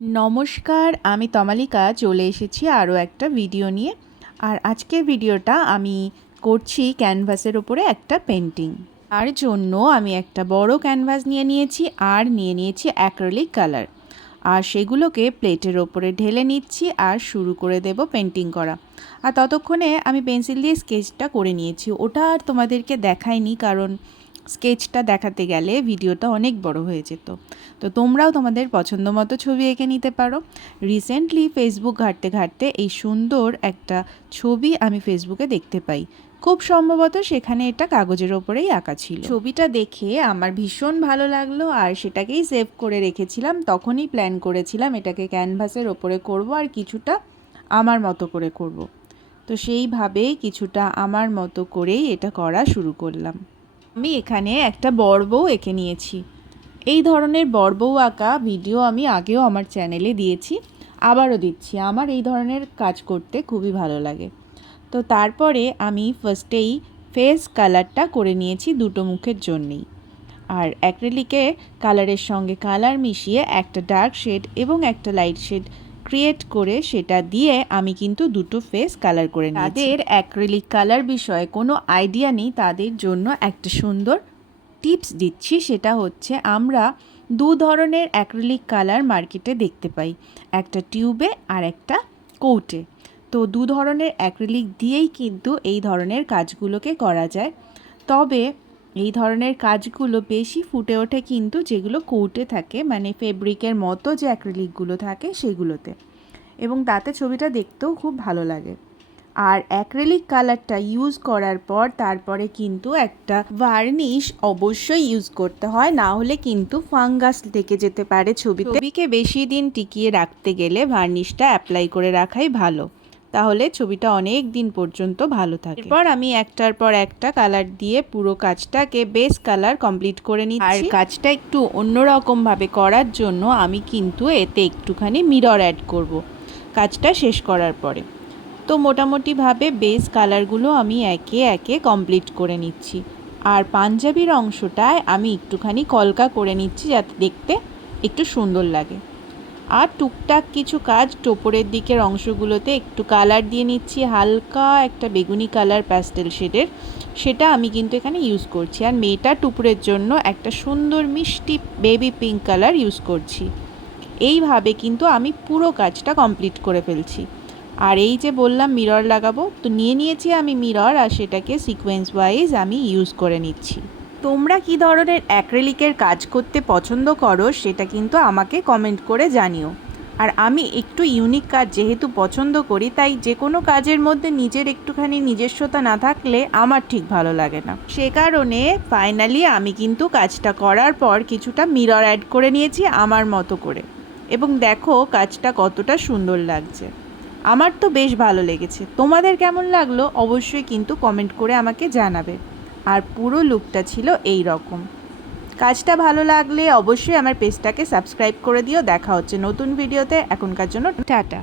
নমস্কার, আমি তমালিকা চলে এসেছি আরও একটা ভিডিও নিয়ে। আর আজকের ভিডিওটা আমি করছি ক্যানভাসের ওপরে একটা পেন্টিং। তার জন্য আমি একটা বড় ক্যানভাস নিয়ে নিয়েছি আর নিয়ে নিয়েছি অ্যাক্রিলিক কালার। আর সেগুলোকে প্লেটের ওপরে ঢেলে নিচ্ছি আর শুরু করে দেব পেন্টিং করা। আর ততক্ষণে আমি পেন্সিল দিয়ে স্কেচটা করে নিয়েছি। ওটা আর তোমাদেরকে দেখাইনি, কারণ স্কেচটা দেখাতে গেলে ভিডিওটা অনেক বড় হয়ে যেত। তো তোমরাও তোমাদের পছন্দ মতো ছবি এঁকে নিতে পারো। রিসেন্টলি ফেসবুক ঘাঁটতে ঘাঁটতে এই সুন্দর একটা ছবি আমি ফেসবুকে দেখতে পাই। খুব সম্ভবত সেখানে এটা কাগজের ওপরেই আঁকা ছিল। ছবিটা দেখে আমার ভীষণ ভালো লাগলো আর সেটাকেই সেভ করে রেখেছিলাম। তখনই প্ল্যান করেছিলাম এটাকে ক্যানভাসের ওপরে করব আর কিছুটা আমার মতো করে করব। তো সেইভাবেই কিছুটা আমার মতো করেই এটা করা শুরু করলাম। আমি এখানে একটা বড়বউ এঁকে নিয়েছি। এই ধরনের বড়বউ আঁকা ভিডিও আমি আগেও আমার চ্যানেলে দিয়েছি, আবারও দিচ্ছি। আমার এই ধরনের কাজ করতে খুবই ভালো লাগে। তো তারপরে আমি ফার্স্টেই ফেস কালারটা করে নিয়েছি দুটো মুখের জন্যেই। আর অ্যাক্রিলিকে কালারের সঙ্গে কালার মিশিয়ে একটা ডার্ক শেড এবং একটা লাইট শেড ক্রিয়েট করে সেটা দিয়ে আমি কিন্তু দুটো ফেস কালার করে নিয়েছি। তাদের অ্যাক্রিলিক কালার বিষয়ে কোনো আইডিয়া নেই, তাদের জন্য একটা সুন্দর টিপস দিচ্ছি। সেটা হচ্ছে, আমরা দু ধরনের অ্যাক্রিলিক কালার মার্কেটে দেখতে পাই, একটা টিউবে আর একটা কৌটে। তো দু ধরনের অ্যাক্রিলিক দিয়েই কিন্তু এই ধরনের কাজগুলোকে করা যায়। তবে এই ধরনের কাজগুলো বেশি ফুটে ওঠে কিন্তু যেগুলো কৌটে থাকে, মানে ফেব্রিকের মতো যে অ্যাক্রিলিকগুলো থাকে সেগুলোতে, এবং তাতে ছবিটা দেখতেও খুব ভালো লাগে। আর অ্যাক্রিলিক কালারটা ইউজ করার পর তারপরে কিন্তু একটা ভার্নিশ অবশ্যই ইউজ করতে হয়, না হলে কিন্তু ফাঙ্গাস লেগে যেতে পারে ছবিকে বেশি দিন টিকিয়ে রাখতে গেলে ভার্নিশটা অ্যাপ্লাই করে রাখাই ভালো, তাহলে ছবিটা অনেক দিন পর্যন্ত ভালো থাকে। এরপর আমি একটার পর একটা কালার দিয়ে পুরো কাজটাকে বেস কালার কমপ্লিট করে নিচ্ছি। আর কাজটা একটু অন্যরকমভাবে করার জন্য আমি কিন্তু এতে একটুখানি মিরর অ্যাড করব কাজটা শেষ করার পরে। তো মোটামুটিভাবে বেস কালারগুলো আমি একে একে কমপ্লিট করে নিচ্ছি। আর পাঞ্জাবির অংশটায় আমি একটুখানি কলকা করে নিচ্ছি যাতে দেখতে একটু সুন্দর লাগে। আর টুকটাক কিছু কাজ টোপরের দিকের অংশগুলোতে একটু কালার দিয়ে নিচ্ছি, হালকা একটা বেগুনি কালার প্যাস্টেল শেডের, সেটা আমি কিন্তু এখানে ইউজ করছি। আর মেয়েটার টুপরের জন্য একটা সুন্দর মিষ্টি বেবি পিঙ্ক কালার ইউজ করছি। এইভাবে কিন্তু আমি পুরো কাজটা কমপ্লিট করে ফেলছি। আর এই যে বললাম মিরর লাগাবো, তো নিয়ে নিয়েছি আমি মিরর, আর সেটাকে সিকোয়েন্স ওয়াইজ আমি ইউজ করে নিচ্ছি। তোমরা কি ধরনের অ্যাক্রিলিকের কাজ করতে পছন্দ করো সেটা কিন্তু আমাকে কমেন্ট করে জানিও। আর আমি একটু ইউনিক কাজ যেহেতু পছন্দ করি, তাই যে কোনো কাজের মধ্যে নিজের একটুখানি নিজস্বতা না থাকলে আমার ঠিক ভালো লাগে না। সে কারণে ফাইনালি আমি কিন্তু কাজটা করার পর কিছুটা মিরর অ্যাড করে নিয়েছি আমার মতো করে, এবং দেখো কাজটা কতটা সুন্দর লাগছে। আমার তো বেশ ভালো লেগেছে। তোমাদের কেমন লাগলো অবশ্যই কিন্তু কমেন্ট করে আমাকে জানাবে। আর পুরো লুকটা ছিল এই রকম। কাজটা ভালো লাগলে অবশ্যই আমার পেজটাকে সাবস্ক্রাইব করে দিও। দেখা হচ্ছে নতুন ভিডিওতে। এখনকার জন্য টাটা।